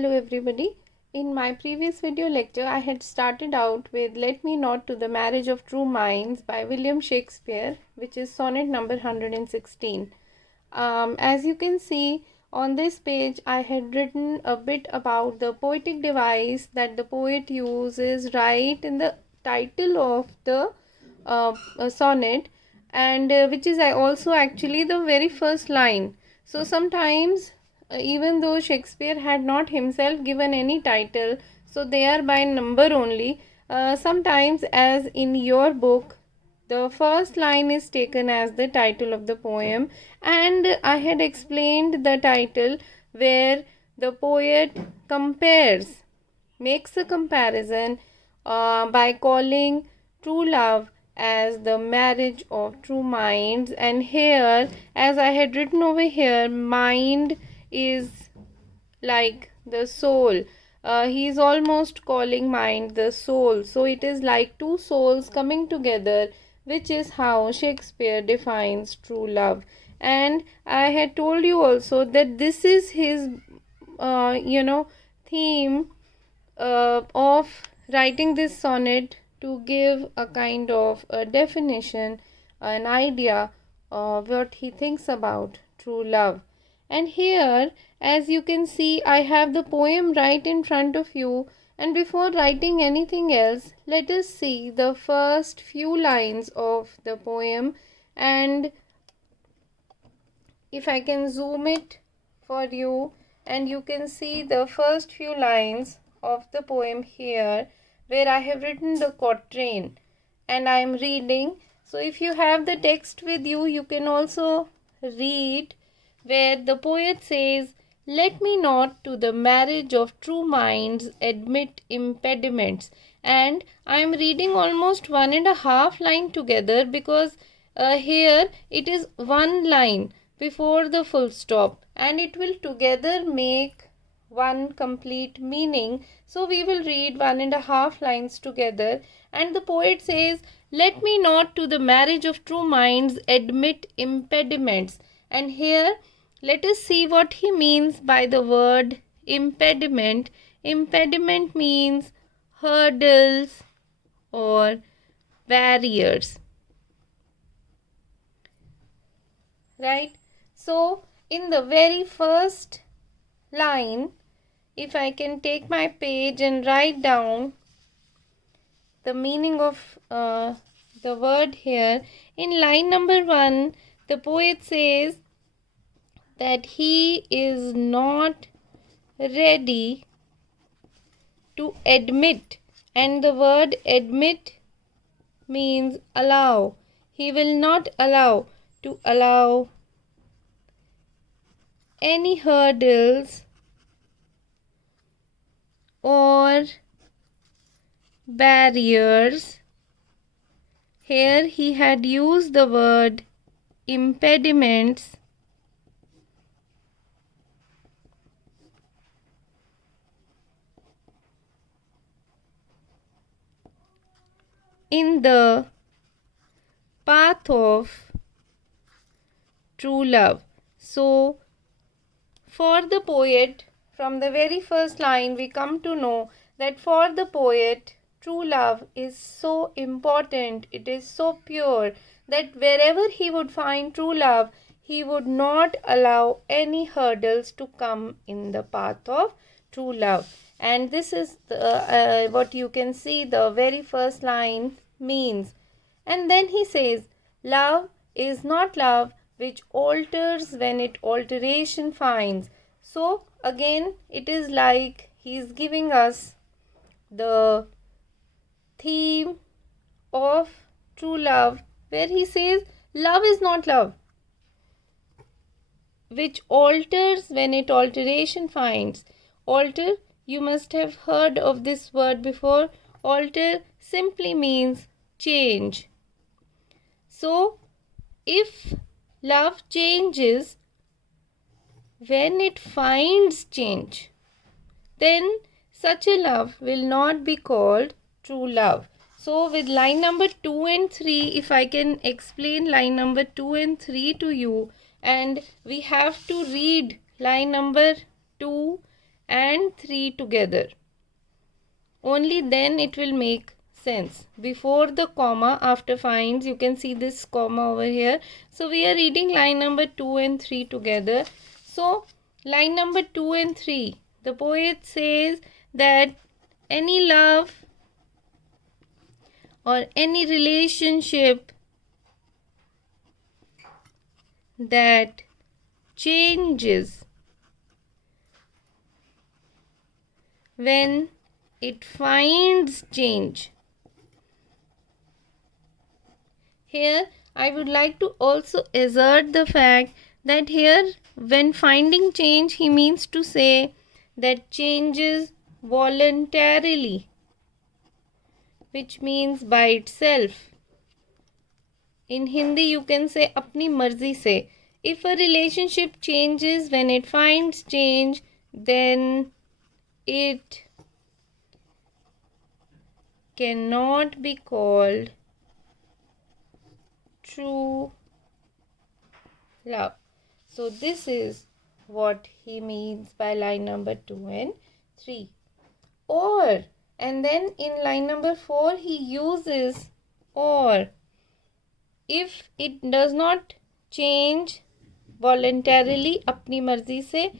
Hello everybody. In my previous video lecture, I had started out with Let Me Not to the Marriage of True Minds by William Shakespeare, which is sonnet number 116. As you can see on this page, I had written a bit about the poetic device that the poet uses right in the title of the sonnet, and which is also actually the very first line. So sometimes even though Shakespeare had not himself given any title, so they are by number only. Sometimes, as in your book, the first line is taken as the title of the poem, and I had explained the title where the poet makes a comparison by calling true love as the marriage of true minds. And here, as I had written over here, mind is like the soul. He is almost calling mind the soul, so it is like two souls coming together, which is how Shakespeare defines true love. And I had told you also that this is his theme of writing this sonnet, to give a kind of a definition, an idea of what he thinks about true love. And here, as you can see, I have the poem right in front of you. And before writing anything else, let us see the first few lines of the poem. And if I can zoom it for you, and you can see the first few lines of the poem here, where I have written the quatrain and I am reading. So if you have the text with you, you can also read, where the poet says, "Let me not to the marriage of true minds admit impediments." And I am reading almost 1.5 line together, because here it is one line before the full stop, and it will together make one complete meaning. So we will read 1.5 lines together. And the poet says, "Let me not to the marriage of true minds admit impediments." And here let us see what he means by the word impediment. Impediment means hurdles or barriers, right? So in the very first line, if I can take my page and write down the meaning of the word here, in line number 1, the poet says that he is not ready to admit, and the word admit means allow. He will not allow any hurdles or barriers. Here he had used the word impediments. In the path of true love. So for the poet, from the very first line, we come to know that for the poet, true love is so important, it is so pure, that wherever he would find true love, he would not allow any hurdles to come in the path of true love. And this is what you can see the very first line means. And then he says, "Love is not love which alters when it alteration finds." So again, it is like he is giving us the theme of true love, where he says, love is not love which alters when it alteration finds. Alter, you must have heard of this word before. Alter simply means change. So if love changes when it finds change, then such a love will not be called true love. So with line number 2 and 3, if I can explain line number 2 and 3 to you, and we have to read line number 2 and 3 together. Only then it will make sense. Before the comma, after finds, you can see this comma over here. So we are reading line number 2 and 3 together. So line number 2 and 3, the poet says that any love or any relationship that changes when it finds change. Here I would like to also assert the fact that here when finding change, he means to say that changes voluntarily, which means by itself. In Hindi you can say apni marzi se. If a relationship changes when it finds change, then it cannot be called true love. So this is what he means by line number 2 and 3. Or, and then in line number 4 he uses or. If it does not change voluntarily apni marzi se,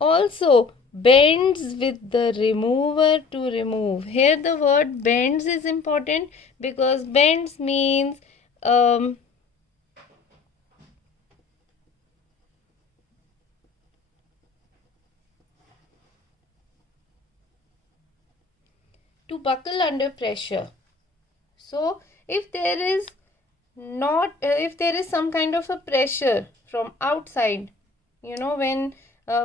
also bends with the remover to remove. Here the word bends is important because bends means to buckle under pressure. So if there is some kind of a pressure from outside, when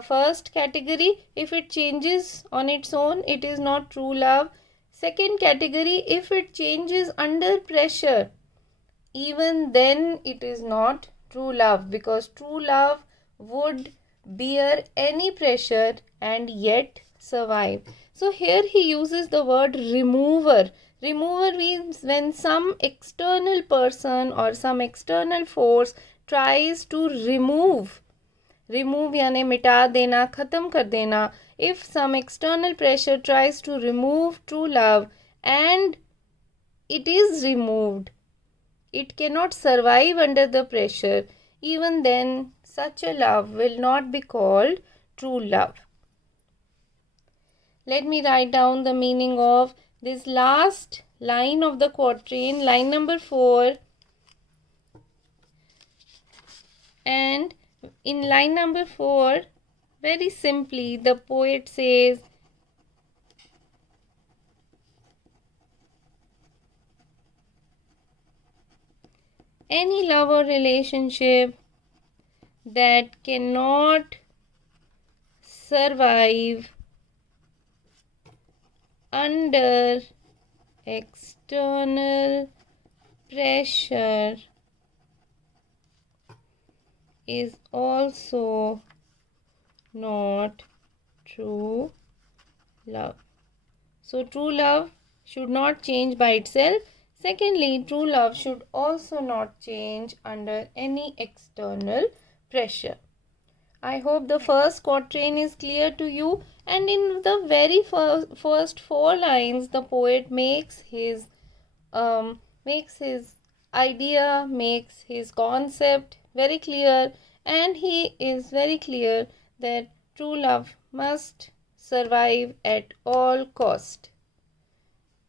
first category, if it changes on its own, it is not true love. Second category, if it changes under pressure, even then it is not true love, because true love would bear any pressure and yet survive. So here he uses the word remover. Remover means when some external person or some external force tries to remove यानी मिटा देना, खत्म कर देना. If some external pressure tries to remove true love and it is removed, it cannot survive under the pressure, even then such a love will not be called true love. Let me write down the meaning of this last line of the quatrain, line number 4. And in line number 4, very simply, the poet says, any love or relationship that cannot survive under external pressure is also not true love. So true love should not change by itself. Secondly, true love should also not change under any external pressure. I hope the first quatrain is clear to you, and in the very first 4 lines the poet makes his idea, makes his concept very clear, and he is very clear that true love must survive at all cost.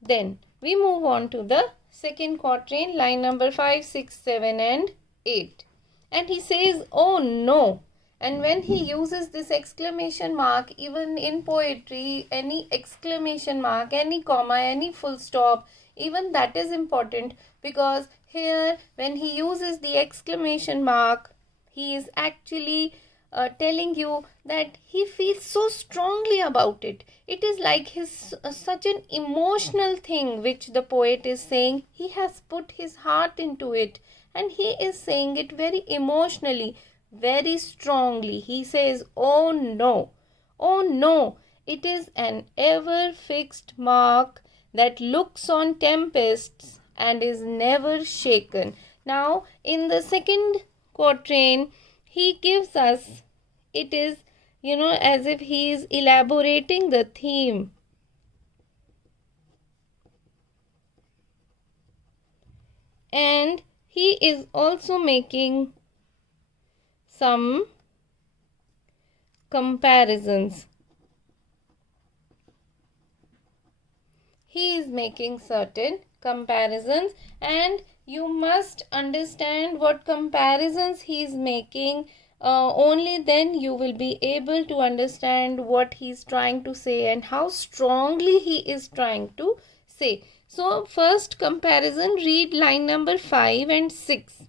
Then we move on to the second quatrain, line number 5, 6, 7 and 8. And he says, oh no. And when he uses this exclamation mark, even in poetry, any exclamation mark, any comma, any full stop, even that is important, because here when he uses the exclamation mark, he is actually telling you that he feels so strongly about it. It is like his such an emotional thing which the poet is saying. He has put his heart into it and he is saying it very emotionally, very strongly. He says, oh no, oh no, it is an ever fixed mark that looks on tempests and is never shaken. Now in the second quatrain, he gives us, it is as if he is elaborating the theme. And he is also making some comparisons. He is making certain comparisons, and you must understand what comparisons he is making. Only then you will be able to understand what he is trying to say and how strongly he is trying to say. So first comparison, read line number 5 and 6.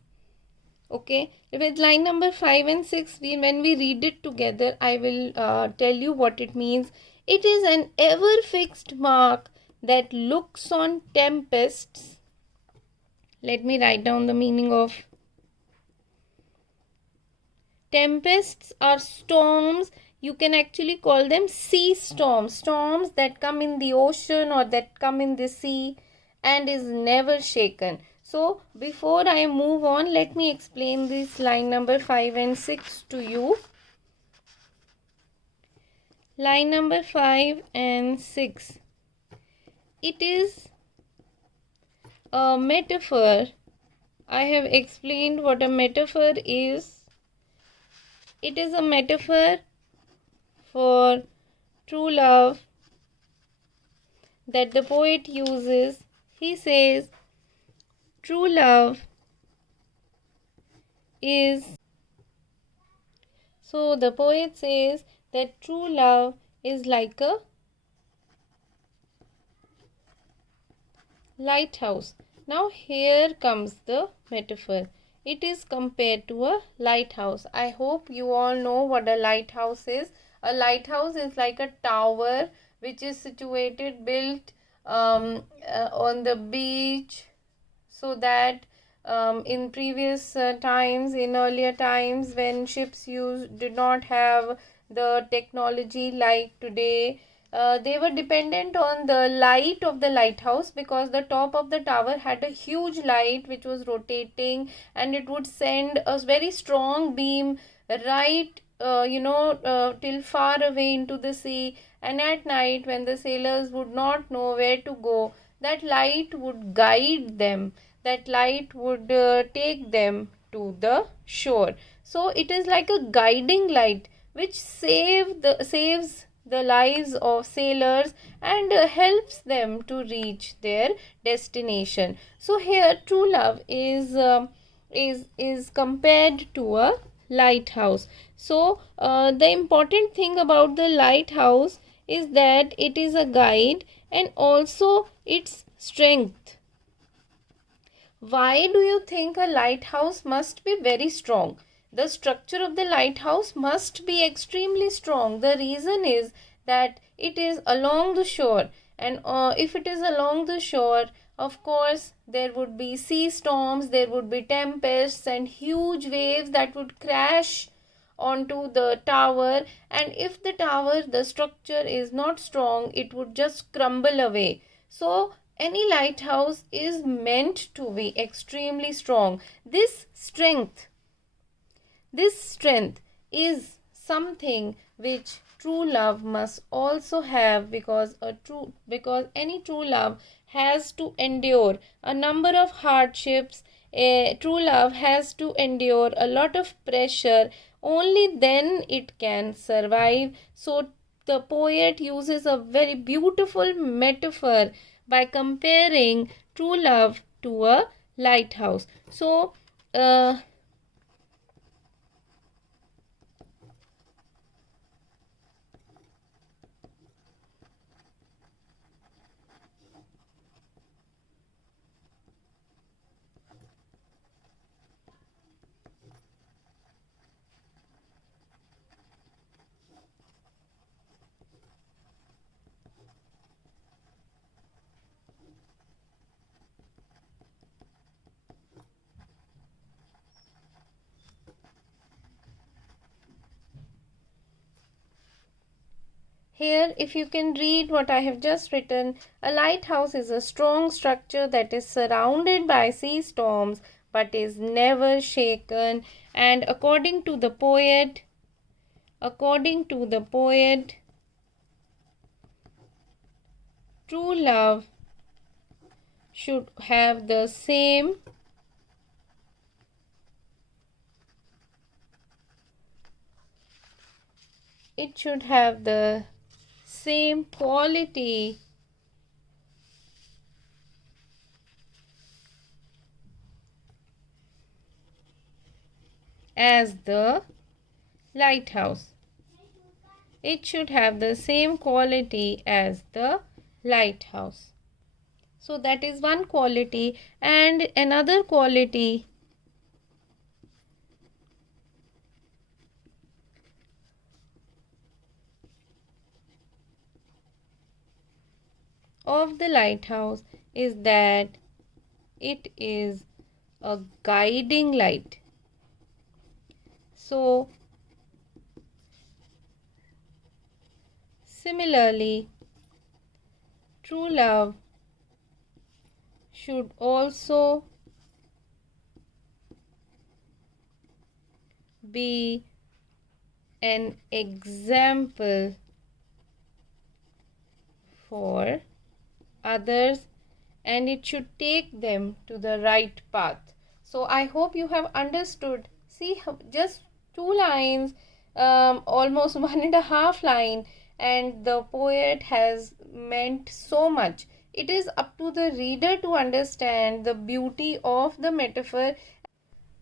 Okay, with line number 5 and 6, when we read it together, I will tell you what it means. It is an ever fixed mark that looks on tempests. Let me write down the meaning of tempests. Are storms. You can actually call them sea storms. Storms that come in the ocean or that come in the sea and is never shaken. So before I move on, let me explain this line number 5 and 6 to you. Line number 5 and 6. It is a metaphor. I have explained what a metaphor is. It is a metaphor for true love that the poet uses. He says, true love is, so the poet says that true love is like a lighthouse. Now here comes the metaphor. It is compared to a lighthouse. I hope you all know what a lighthouse is. A lighthouse is like a tower which is built on the beach, so that in previous times, in earlier times, when ships did not have the technology like today, they were dependent on the light of the lighthouse, because the top of the tower had a huge light which was rotating, and it would send a very strong beam right till far away into the sea. And at night, when the sailors would not know where to go, that light would guide them. That light would take them to the shore. So it is like a guiding light which saves the lives of sailors and helps them to reach their destination. So here true love is compared to a lighthouse. So the important thing about the lighthouse is that it is a guide and also its strength. Why do you think a lighthouse must be very strong? The structure of the lighthouse must be extremely strong. The reason is that it is along the shore, and if it is along the shore, of course there would be sea storms, there would be tempests and huge waves that would crash onto the tower, and if the structure is not strong, it would just crumble away. So any lighthouse is meant to be extremely strong. This strength is something which true love must also have, because any true love has to endure a number of hardships. A true love has to endure a lot of pressure. Only then it can survive. So the poet uses a very beautiful metaphor by comparing true love to a lighthouse. So here, if you can read what I have just written, a lighthouse is a strong structure that is surrounded by sea storms but is never shaken. And according to the poet, According to the poet, true love should have the same quality as the lighthouse. It should have the same quality as the lighthouse. So that is one quality, and another quality of the lighthouse is that it is a guiding light. So similarly, true love should also be an example for others, and it should take them to the right path. So I hope you have understood. See, just 2 lines, almost 1.5 line, and the poet has meant so much. It is up to the reader to understand the beauty of the metaphor.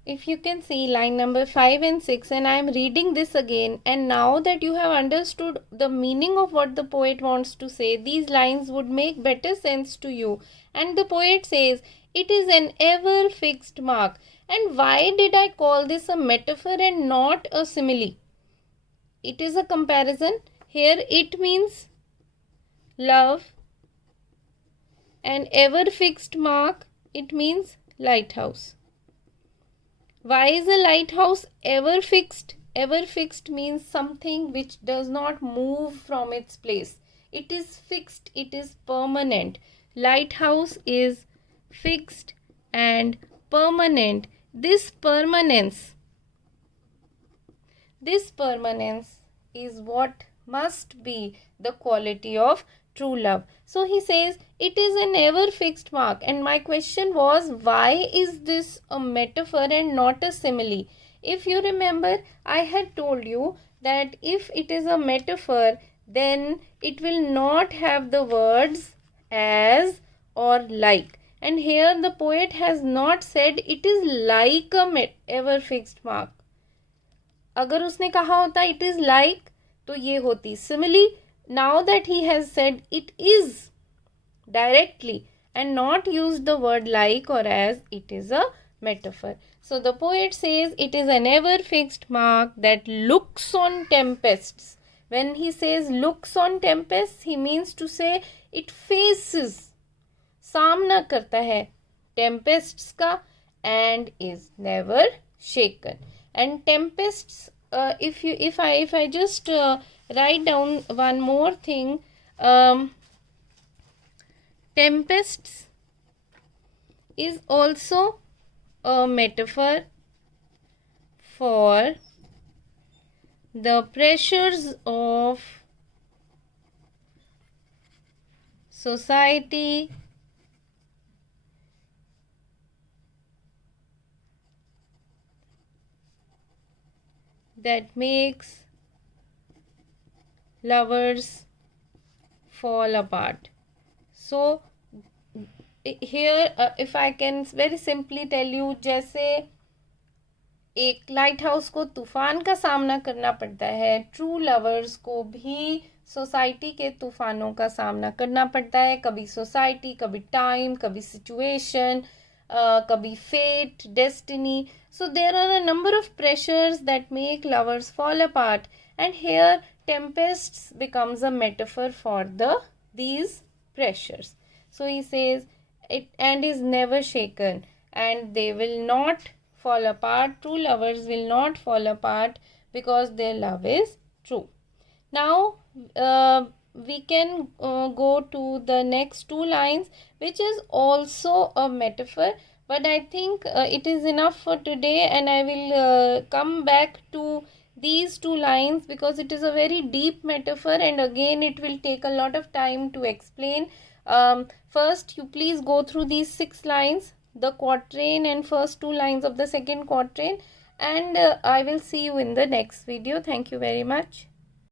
If you can see line number 5 and 6, and I am reading this again, and now that you have understood the meaning of what the poet wants to say, these lines would make better sense to you. And the poet says, it is an ever fixed mark. And why did I call this a metaphor and not a simile? It is a comparison. Here it means love, and ever fixed mark, it means lighthouse. Why is a lighthouse ever fixed? Ever fixed means something which does not move from its place. It is fixed, it is permanent. Lighthouse is fixed and permanent. This permanence is what must be the quality of true love. So he says it is an ever fixed mark, and my question was, why is this a metaphor and not a simile? If you remember, I had told you that if it is a metaphor, then it will not have the words as or like, and here the poet has not said it is like a ever fixed mark. अगर उसने कहा होता it is like, तो ये होती simile. Now that he has said it is directly and not used the word like or as, it is a metaphor. So the poet says it is an ever fixed mark that looks on tempests. When he says looks on tempests, he means to say it faces, सामना करता है tempests का, and is never shaken. And tempests, if I just write down one more thing, tempests is also a metaphor for the pressures of society, that makes lovers fall apart. So here if I can very simply tell you, जैसे एक light house को तूफान का सामना करना पड़ता है, true lovers को भी सोसाइटी के तूफानों का सामना करना पड़ता है. कभी सोसाइटी, कभी टाइम, कभी सिचुएशन, कभी fate, destiny. So there are a number of pressures that make lovers fall apart, and here tempests becomes a metaphor for these pressures. So he says it and is never shaken, and they will not fall apart. True lovers will not fall apart because their love is true. Now we can go to the next 2 lines, which is also a metaphor, but I think it is enough for today, and I will come back to these two lines because it is a very deep metaphor, and again it will take a lot of time to explain. First, you please go through these 6 lines, the quatrain and first 2 lines of the second quatrain, and I will see you in the next video. Thank you very much.